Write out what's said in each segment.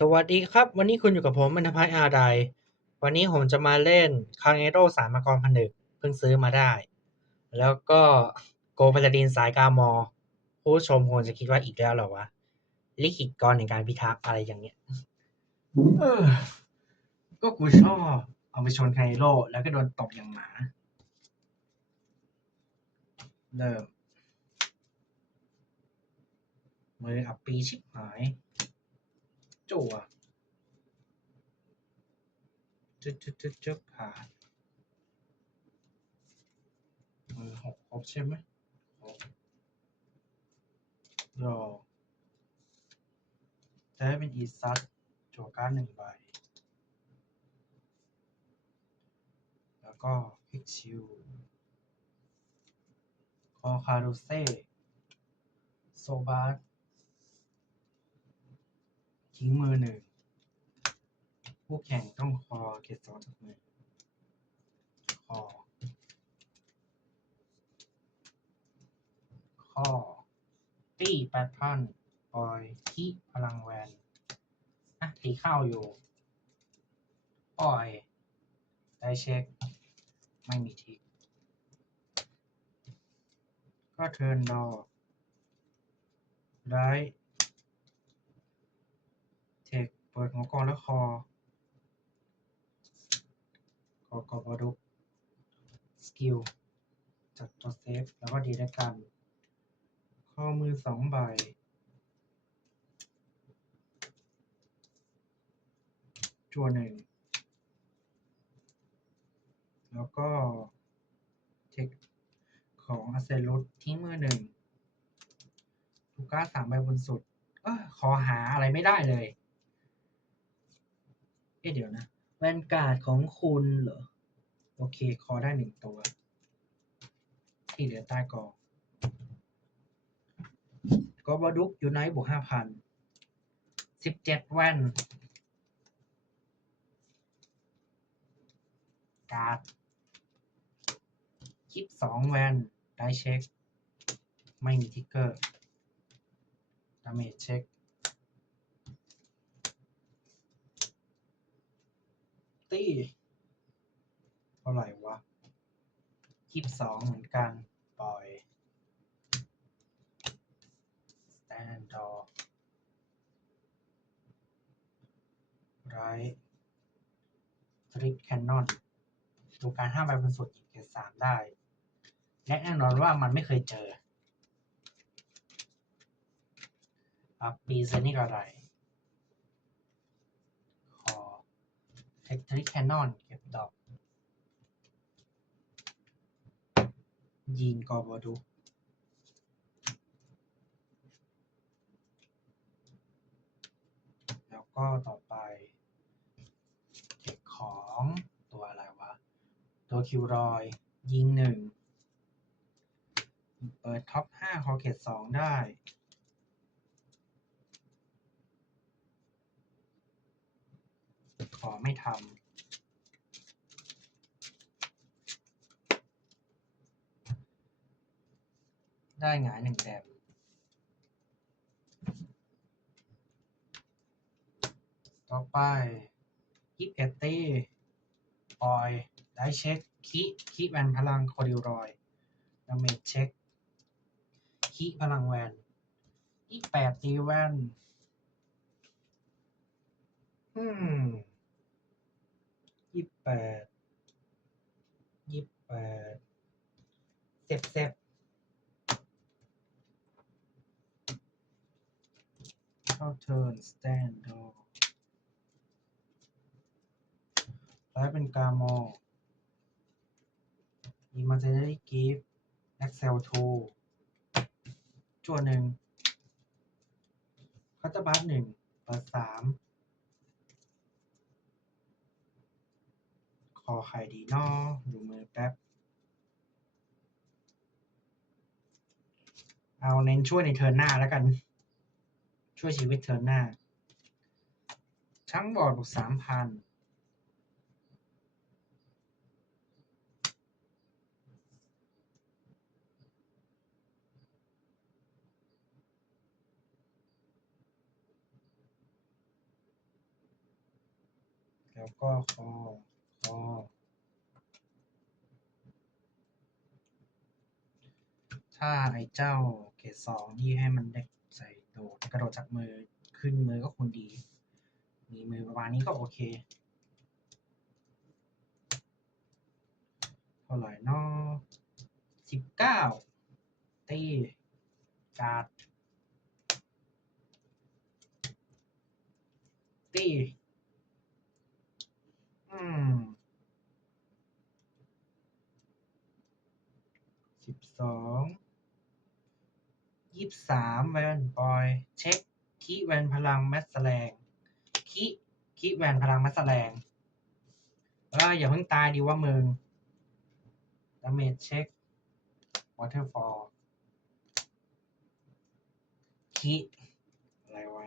สวัสดีครับ วันนี้คุณอยู่กับผมมันทพัฒน์อาไดวันนี้ผมจะมาเล่นคางเอโร่สามมังกรผนึกเพิ่งซื้อมาได้ แล้วก็โกพาลาดินสายกามอ ผู้ชมคงจะคิดว่าอีกแล้วเหรอวะ ลิขิตกรแห่งการพิทักษ์อะไรอย่างเงี้ยก็กูชอบ เอาไปชนคางเอโร่แล้วก็โดนตบอย่างหมาเริ่มมืออับปีชิบหาย จั่วจึ๊บจึ๊บจึ๊บจึ๊บผ่านมือหกครบใช่ไหมครบรอจะได้เป็นอีซัตจั่วการหนึ่งใบ แล้วก็พิกชิวคอคารูเซ่โซบาส ทิ้งมือหนึ่งผู้แข่งต้องคอเกตสองจากมือคอข้อตี้แปดพันปล่อยที่พลังแวนอะตีเข้าอยู่ปล่อยได้เช็ค ไม่มีทิก ก็เทิร์นดอได้ เปิดหัวกองและคอกอกอบดุกสกิลจัดตัวเซฟ แล้วก็ดีด้วยกัน ข้อมือสองใบจัวหนึ่ง แล้วก็เทคของอาเซรุสทิ้งมือหนึ่งลูก้าสามใบบนสุด เออขอหาอะไรไม่ได้เลย เอ๊ะเดี๋ยวนะแวนการ์ดของคุณเหรอ โอเค คอได้หนึ่งตัว ที่เหลือใต้กองกอบดุกอยูไนบวกห้าพันสิบเจ็ดแว่น การ์ดคิดสองแวนได้เช็ค ไม่มีทิกเกอร์ดาเมจเช็ค ตี้เท่าไหร่วะคิดสองเหมือนกัน ปล่อยสแตนดอร์ไรทริปแคนนอนดูการห้าใบบนสุดหยิบเกรดสามได้ และแน่นอนว่ามันไม่เคยเจอปปีเซนี่อะไร ขอ เทคทริปแคนนอนเก็บดอก ยิงกอบอดูแล้วก็ต่อไปเทคของตัวอะไรวะ ตัวคิวรอย ยิงหนึ่ง เปิดท็อปห้าคอเกตสองได้ ขอไม่ทำได้หงายหนึ่งแต้มต่อไปยิปเอตตี้ปอย ได้เช็ค คิคิแวนพลังคอดิรอยดาเมจเช็ค คิพลังแวนอีแปดตีแวน อืม ยี่สิบแปดยี่สิบแปดเซฟเซฟเข้าเทิร์นสแตนดอร์แล้วเป็นกามอมีมาเจอรี่กิฟต์ Excel 2จั่วหนึ่งคัตเตอร์บัสหนึ่งเปิดสาม ขอไข่ดีนอดูมือแป๊บ เอาเน้นช่วยในเทิร์นหน้าแล้วกัน ช่วยชีวิตเทิร์นหน้า ทั้งบอร์ดบวกสามพันแล้วก็คอ ถ้าไอ้เจ้าเกรดสองที่ให้มันได้ใส่โดดกระโดดจากมือขึ้นมือก็คงดี มีมือประมาณนี้ก็โอเค เท่าไหร่เนาะสิบเก้าตีการ์ดตีอืมสิบส องยี่สามแวนปอย เช็คคีแวนพลังแมสแสลงคีคีแวนพลังแมสแสลงเอออย่าเพิ่งตายดีว่ามึงดาเมจเช็ควอเตอร์ฟอลคีอะไรวะ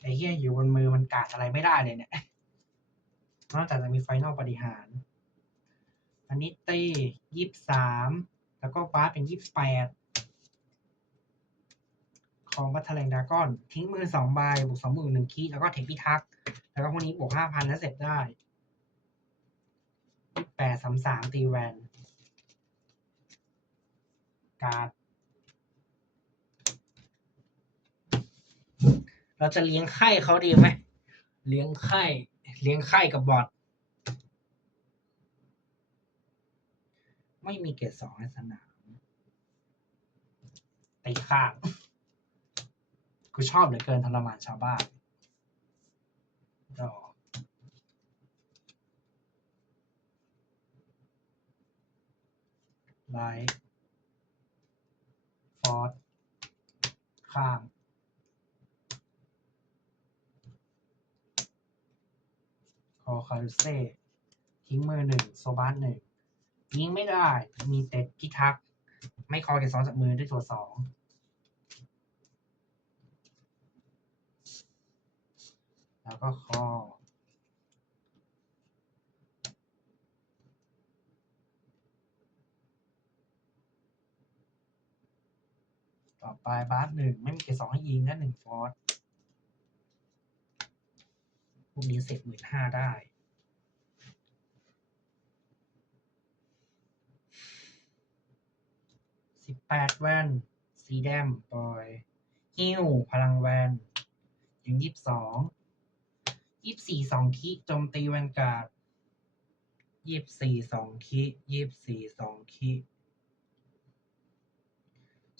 ไอ้เหี้ยอยู่บนมือมันกาดอะไรไม่ได้เลยเนี่ย นอกจากจะมีไฟนอลปฏิหาร อันนี้ตียี่สิบสามแล้วก็บาสเป็นยี่สิบแปดของบัตแลงดากอน ทิ้งมือสองใบบวกสองหมื่นหนึ่งคีแล้วก็เทคพิทักษ์แล้วก็พวกนี้บวกห้าพันแล้วเสร็จได้แปดสามสามตีแวน การ์ดเราจะเลี้ยงไข่เขาดีไหม เลี้ยงไข่ เลี้ยงไข่กับบอท ไม่มีเกรดสองในสนามตีข้างกูชอบเหลือเกินทรมานชาวบ้านดอกไลท์ฟอร์ดข้างคอคารุเซ่ทิ้งมือหนึ่งโซบาสหนึ่ง ยิงไม่ได้ มีแต่พิทักษ์ไม่คอเกสองจากมือด้วยตัวสองแล้วก็คอต่อไปบาสหนึ่งไม่มีเกสสองให้ยิงนั่นหนึ่งฟอร์สพวกนี้เสร็จหมื่นห้าได้ สิบแปดแว่น สีแดมปล่อยฮิวพลังแวนถึงยี่สิบสองยี่สิบสี่สองคิโจมตีแวนการ์ดยี่สิบสี่สองคิยี่สิบสี่สองคิ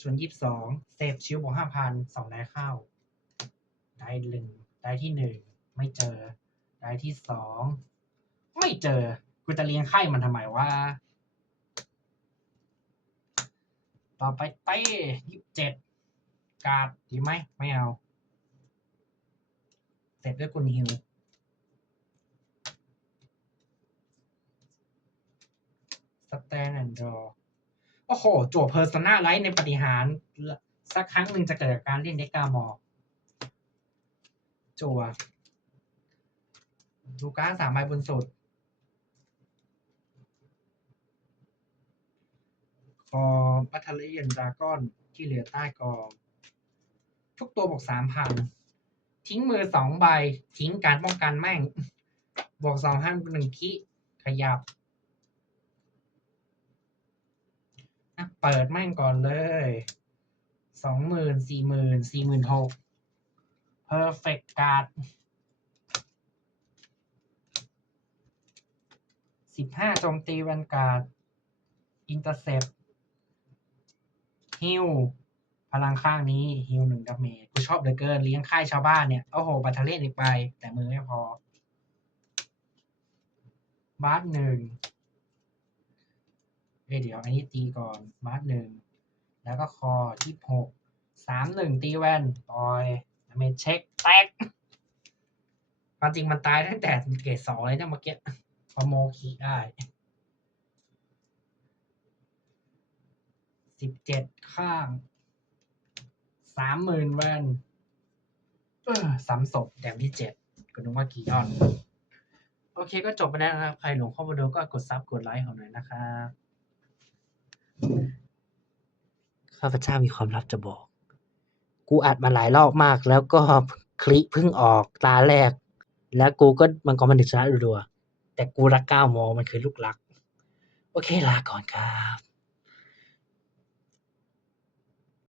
ส่วนยี่สิบสองเซฟชิวบวกห้าพันสองได้เข้า ได้หนึ่งได้ที่หนึ่งไม่เจอ ได้ที่สองไม่เจอ กูจะเลี้ยงไข่มันทำไมวะ ต่อไปเต้ยี่สิบเจ็ดกาดดีไหมไม่เอา เสร็จด้วยกุนฮิวสแตนแอนด์ดอโอ้โหจั่วเพอร์ซนาไลท์ในปฏิหารสักครั้งหนึ่งจะเกิดจากการเล่นเด็กกามอจั่วดูก้าสามใบบนสุด คอบัตเทอรี่ดราก้อนที่เหลือใต้กองทุกตัวบวกสามพันทิ้งมือสองใบ ทิ้งการป้องกันแม่ง บวกสองพันหนึ่งคิขยับอะเปิดแม่งก่อนเลย สองหมื่นสี่หมื่นสี่หมื่นหก perfect card สิบห้าโจมตีแวนการ์ด อินเตอร์เซป ฮิวพลังข้างนี้ฮิวหนึ่งดาเมจกูชอบเหลือเกินเลี้ยงค่ายชาวบ้านเนี่ยโอ้โหบัตเทเลนอีกไป แต่มือไม่พอบาสหนึ่งเอ้ยเดี๋ยวอันนี้ตีก่อนบาสหนึ่งแล้วก็คอที่หกสามหนึ่งตีแวนปล่อยดาเมจเช็คแตกความจริงมันตายตั้งแต่เกรดสองเลยนะเมื่อกี้พอโมคีได้ สิบเจ็ดข้างสามหมื่นแวนเออซ้ำศพแดมที่เจ็ดก็นึกว่ากี่ยอดโอเคก็จบไปแล้วนะครับ ใครหลงเข้ามาดูก็กดซับกดไลค์ของหน่อยนะครับข้าพเจ้ามีความลับจะบอก กูอัดมาหลายรอบมาก แล้วก็คลิปเพิ่งออกตาแรก แล้วกูก็มังกรผนึกชนะรัวแต่กูรักก้าวมองมันคือลูกรัก โอเคลาก่อนครับ